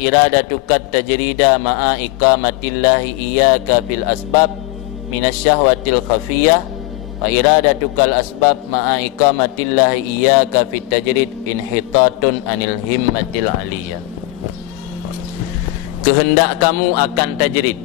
iradatuka tajrida ma'a iqamatillahi iyyaka fil asbab minasyahwatil khafiyah wa iradatukal asbab ma'a iqamatillahi iyyaka fit tajrid inhitatun anil himmatil aliyah. Kehendak kamu akan tajrid.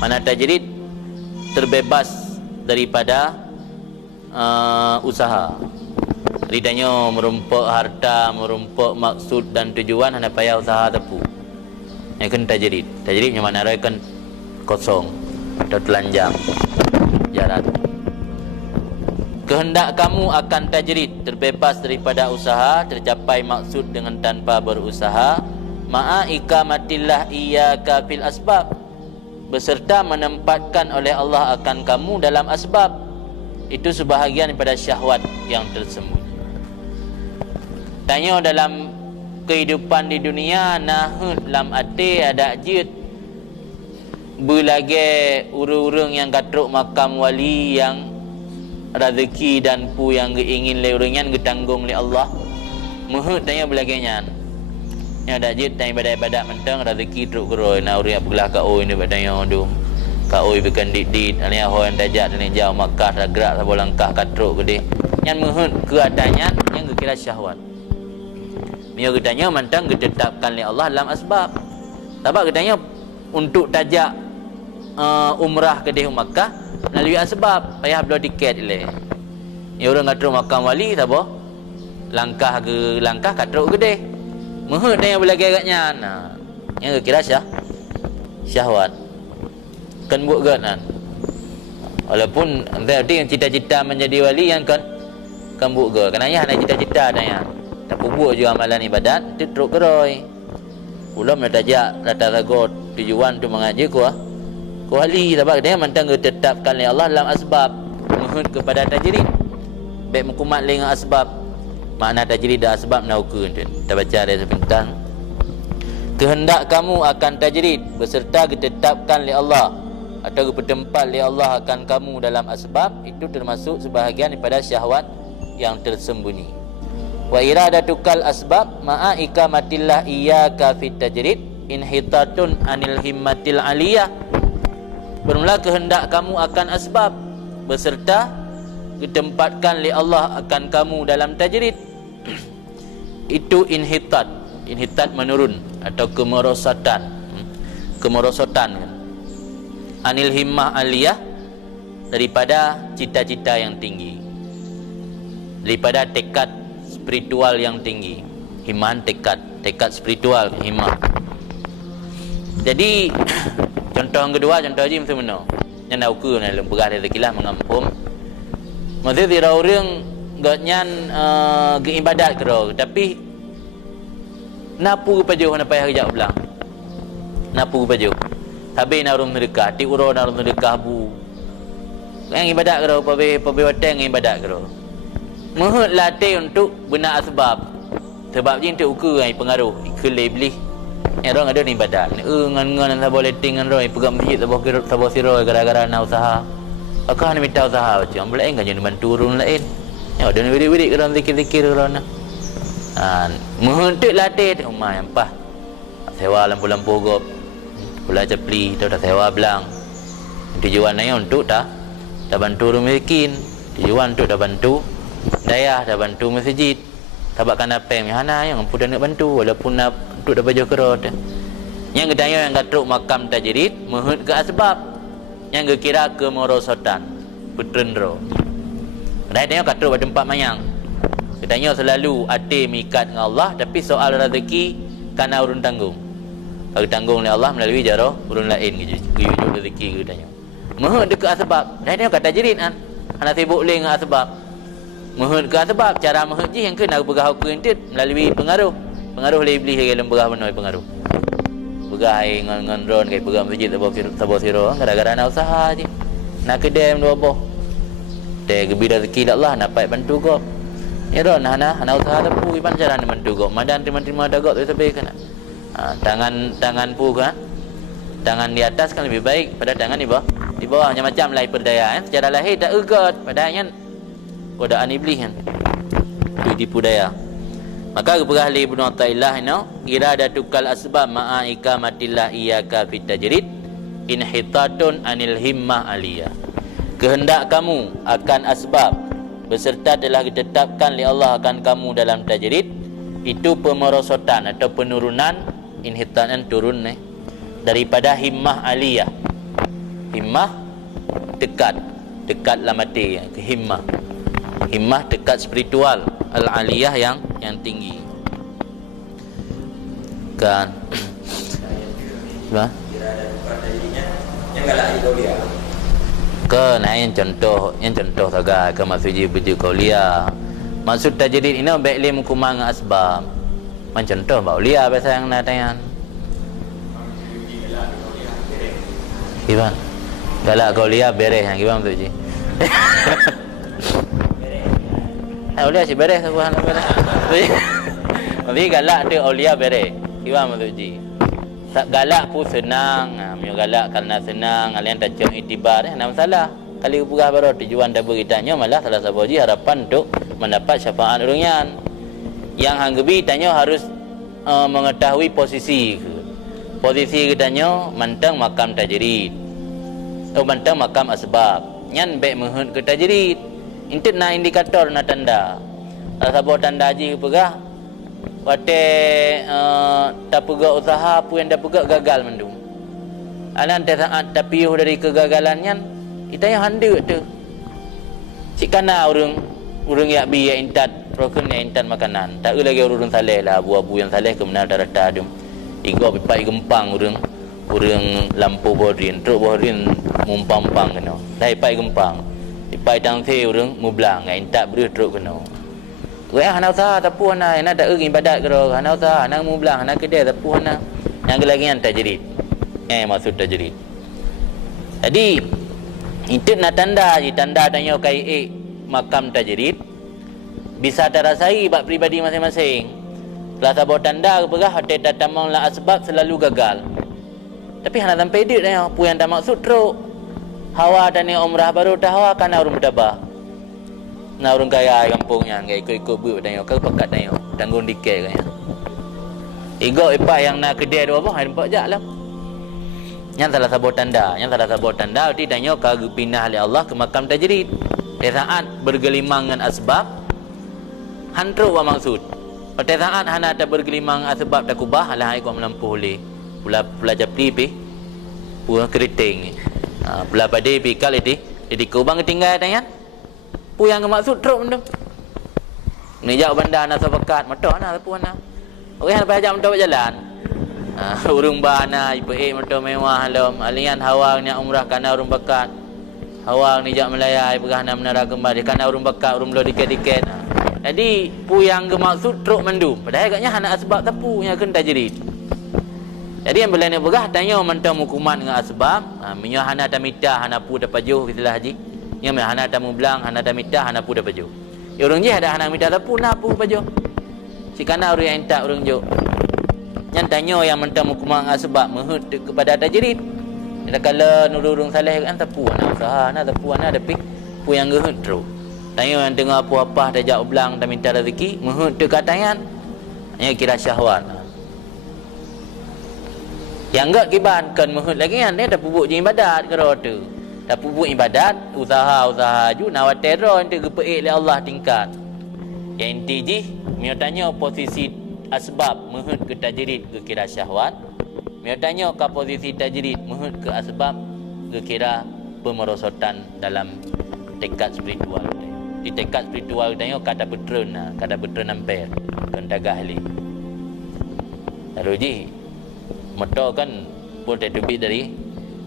Mana tajrid? Terbebas daripada usaha. Ridanya merumpuk harta, merumpuk maksud dan tujuan, hanya payah usaha tepu. Yang kan tajrid. Tajrid yang mana kan kosong atau telanjang jarak. Kehendak kamu akan tajrid, terbebas daripada usaha, tercapai maksud dengan tanpa berusaha. Ma'a ikamatillah iyyaka fil asbab, beserta menempatkan oleh Allah akan kamu dalam asbab. Itu sebahagian daripada syahwat yang tersembunyi. Tanya dalam kehidupan di dunia, nahud lam ate ada jid berlagi urang-urang yang katruk makam wali yang rezeki dan pu yang geingin le urangan getanggung le Allah. Muhut tanya belagainya. Yang ada jid tanya badak-badak mentang rezeki truk geroi na uriak belah ka oi ni badanya dum. Ka oi bekan dit-dit ani ahoy dajat ni jauh Makkah dah gerak sabo langkah katruk gede. Yang muhut keadanya yang kira syahwat. Dia katanya mantang ditetapkan oleh Allah dalam asbab. Sebab katanya untuk tajak umrah ke di Makkah melalui asbab, payah beli tiket le. Ya orang katruk makam wali apa? Langkah ke langkah katruk gede. Muhut dia boleh agaknya. Nah, yang kira syahwat. Kan buat kan. Walaupun tadi yang cita-cita menjadi wali yang kan buat ke. Kenanya hanya cita-cita tanya. Tak buat juga amalan ibadat, itu teruk geroi. Ulam nak tajak rata ragot tujuan tu mengaji ku wali, sebab dia mantang ditetapkan oleh Allah dalam asbab. Muhud kepada tajrid. Baik mukumat dengan asbab. Makna tajrid dan asbab naukeun tu. Kita baca dia sebentar. Kehendak kamu akan tajrid beserta ditetapkan oleh Allah atau bertempat oleh Allah akan kamu dalam asbab, itu termasuk sebahagian daripada syahwat yang tersembunyi. Wa iradatukal asbab ma'a ikamatillah iyyaka fit tajrid inhitatun anil himmatil aliyah. Bermula kehendak kamu akan asbab beserta ditempatkan oleh Allah akan kamu dalam tajrid. Itu inhitat. Inhitat menurun atau kemerosotan. Kemerosotan kan. Anil himmah aliyah, daripada cita-cita yang tinggi. Daripada tekad spiritual yang tinggi. Himan tekad spiritual, himmah. Jadi contoh yang kedua, contoh haji macam mana? Yang nak ukur ni dalam perah rezeki lah mengampun. Maksudnya tidak orang gaknyan ibadat kero, tapi napu pajuh nak payah kerja ulang. Napu pajuh. Habis nak urung sedekah, ti uro nak urung sedekah bu. Yang ibadat kero, pabe wateng ibadat kero. Muhut latih untuk benar asbab. Sebab je untuk ukur ai pengaruh ikhlai beli. Orang ada ni ibadat. Ngan tak boleh tinggal roi pegang masjid tak boleh siroi gara-gara nak usaha. Akak nak minta usaha macam boleh enggak jadi bantu orang lain. Ya ada wirid-wirid orang zikir-zikir orang. Muhut latih rumah yang pah. Sewa lampu-lampu gop. Pula cepli tu dah sewa belang. Tujuan ni untuk tak bantu orang miskin. Tujuan untuk dah bantu dayah, dah bantu masjid. Tabakkan apa yang hana yang pun nak bantu walaupun nak untuk dah baju kerot. Yang kedaya yang katruk makam tajrid muhud ke asbab. Yang kira ke merosotan putrendro. Kedaya katruk pada tempat mayang. Kedaya selalu ati mikat dengan Allah, tapi soal rezeki kana urun tanggung. Kalau tanggung oleh Allah melalui jaro urun lain gitu rezeki kedaya. Muhud ke asbab. Kedaya kata tajrid kan. Ana sibuk le dengan asbab. Muhud ke sebab cara muhud je yang kena pegah hukum itu melalui pengaruh oleh iblis dalam pegah benar pengaruh. Pegah ngan ron kai pegah masjid tabo siro gara-gara nak usaha je. Nak kedai dua boh. Teh gebida rezeki Allah nak pai bantu kau. Ya ron hana usaha tepu iban cara nak bantu kau. Madan terima dagok tu sampai kana. Tangan pu kan. Tangan di atas kan lebih baik pada tangan di bawah macam lain perdaya kan. Secara lahir tak egot padanya godaan iblis kan. Itu tipu daya. Maka keperah li Ibnu Athaillah iradatukal asbab ma'a ikamatillah iyyaka fit tajrid inhitatun anil himmah aliyah. Kehendak kamu akan asbab beserta telah ditetapkan oleh Allah akan kamu dalam tajrid, itu pemerosotan atau penurunan, inhitatan turun daripada himmah aliyah. Himmah dekat lamati ke himmah. Himmah dekat spiritual, al-aliyah yang tinggi. Kan. Bah. Yang galak Kaulia. Kan yang contoh saja ke maksud baju Kaulia. Maksud tajrid ini baik lim kumang asbab. Macam contoh Kaulia biasa yang nak tanya. Gimana? Galak Kaulia beres yang gimana tu ji? Aulia si beres aku hang beres. Tapi galak tu aulia beres. Gimana tu ji? Tak galak pun senang. Mio galak kerana senang, kalian tak cok itibar nak masalah. Kali pugah baru tujuan dah beritanya malah salah satu ji harapan untuk mendapat syafaat urungan. Yang hang gebi tanya harus mengetahui posisi ke. Posisi katanya mantang makam tajrid. Atau mantang makam asbab. Nyan baik menghut ke tajrid. Itu na indikator na tanda. Sabah tanda haji pegah. Wate tak pegak usaha apa yang dah pegak gagal mendung. Alan tak saat tapi dari kegagalannya kita yang handuk tu. Cik kana urang yak bi yak intat rokun yak intat makanan. Tak lagi urang saleh lah abu-abu yang saleh ke mana darata dum. Igo pipai gempang urang lampu borin, truk borin mumpang-pang kena. Dai pai gempang. Ipai tang the urang mublang ngai intat beru truk kena. Weh hana usaha tapu hana nak dak ibadat ke ro hana usaha hana mublang hana kedai tapu hana. Yang lagi yang tajrid. Maksud tajrid. Jadi itu nak tanda tanya kai makam tajrid bisa terasai bab pribadi masing-masing. Kalau sabot tanda ke pegah hati tatamang la asbab selalu gagal. Tapi hana sampai dia dah apa yang dah maksud teruk. Hawa dan umrah baru dah hawa kana urung bertabah. Na urung kaya kampungnya ngai ikut-ikut buat tanya kau pakat tanya tanggung dikek kan. Ego ipak yang nak kedai tu apa hai nampak jaklah. Yang salah sabot tanda arti tanya kau pindah oleh Allah ke makam tajrid. Pada saat bergelimang dengan asbab hantruk wa maksud. Pada saat hana tak bergelimang asbab tak kubah lah ikut melampuh oleh pula japli pi pula keriting. Pula pada pi kali di kubang tinggal tanya. Pu yang maksud truk benda. Ni jauh bandar nak sepakat motor nak tapu ana. Orang lepas jam motor berjalan. Urung bana ipe motor mewah alam alian hawang ni umrah kana urung bakat. Hawang ni jak melayai pegah nak menara kembali kana urung bakat urung lo diket-diket. Jadi pu yang maksud truk mendum. Padahal agaknya hana asbab tapu yang kena tajrid. Jadi yang belanya pegah tanya mentang hukuman dengan asbab, minyo hana tamita hana pu dapat jauh gitulah haji. Yang hana tamu belang, hana tamita hana pu dapat jauh. Ya orang je ada hana mita tapu na pu baju. Sikana orang yang tak orang jo. Yang tanya yang mentang hukuman asbab menghut kepada tajrid. Dia kala nurung saleh kan tapu ana usaha ana tapu ana tapi pu yang gehut terus. Tanya yang dengar apa-apa dah jak belang dah minta rezeki menghut ke katangan. Yang kira syahwat. Yang enggak kiban kan menghut lagi kan dia dah pupuk je ibadat ke tu. Dah pupuk ibadat, usaha ju nawat teror ente gepeik oleh Allah tingkat. Yang inti ji, mio tanya posisi asbab menghut ke tajrid ke kira syahwat. Mio tanya ke posisi tajrid menghut ke asbab ke kira pemerosotan dalam tekad spiritual. Di tekad spiritual tanya kata petron ampere kan dagah li. Lalu ji motor kan pun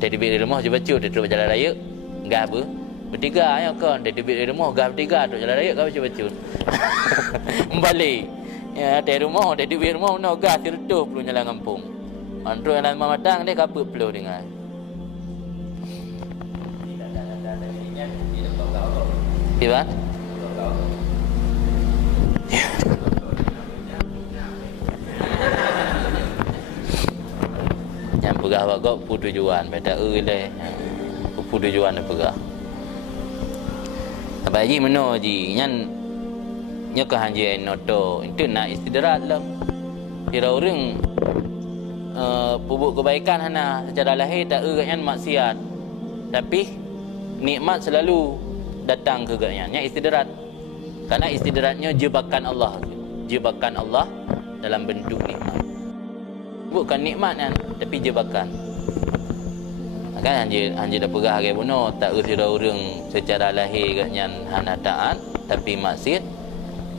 dari rumah je baca dia terus jalan raya enggak apa bertiga ya kan dari rumah gah bertiga terus jalan raya kau baca balik ya dari rumah no gah tertuh perlu jalan kampung antro yang lama matang dia kaput perlu dengar Iban yang pegah wakau pu tujuan beda le pu tujuan pegah apa ji meno ji nyan nya ke hanji noto itu nak istidrat lah. Kira orang pubuk kebaikan hana secara lahir tak agaknya maksiat, tapi nikmat selalu datang ke agaknya istidrat. Karena istidratnya jebakan Allah, jebakan Allah dalam bentuk nikmat. Bukan nikmat kan, tapi jebakan. Kan hanji dah pegah ke bunuh tak usira orang secara lahir agaknya hana taat tapi maksiat.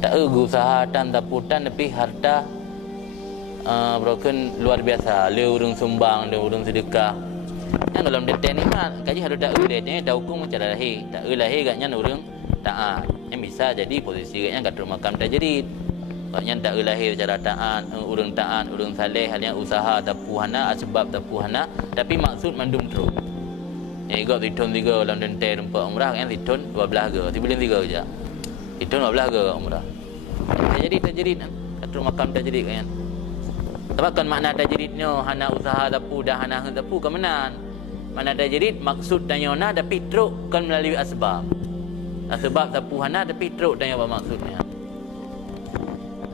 Tak usaha dan taputan tapi harta broken luar biasa. Le urang sumbang, le urang sedekah. Yang dalam detail nikmat kaji harus tak dia dah hukum secara lahir. Tak lahir agaknya urang taat. Yang bisa jadi posisi agaknya kat makam tajrid. Agaknya tak lahir secara taat, urang taat, urang saleh, halnya usaha tapuhana sebab tapuhana tapi maksud mandum terus. Ya ikut hitun 3 dalam detail rumpak umrah kan hitun 12 ke. Tiba-tiba 3 je. Itu 12 ke umrah. Tajrid kat makam tajrid kan. Sebab kan makna tajridnya hana usaha tapu dah hana tapu kemenan. Makna tajrid maksud dan yona tapi teruk kan melalui asbab. Sebab tapu hana tapi teruk dan apa maksudnya.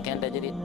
Akan tajrid.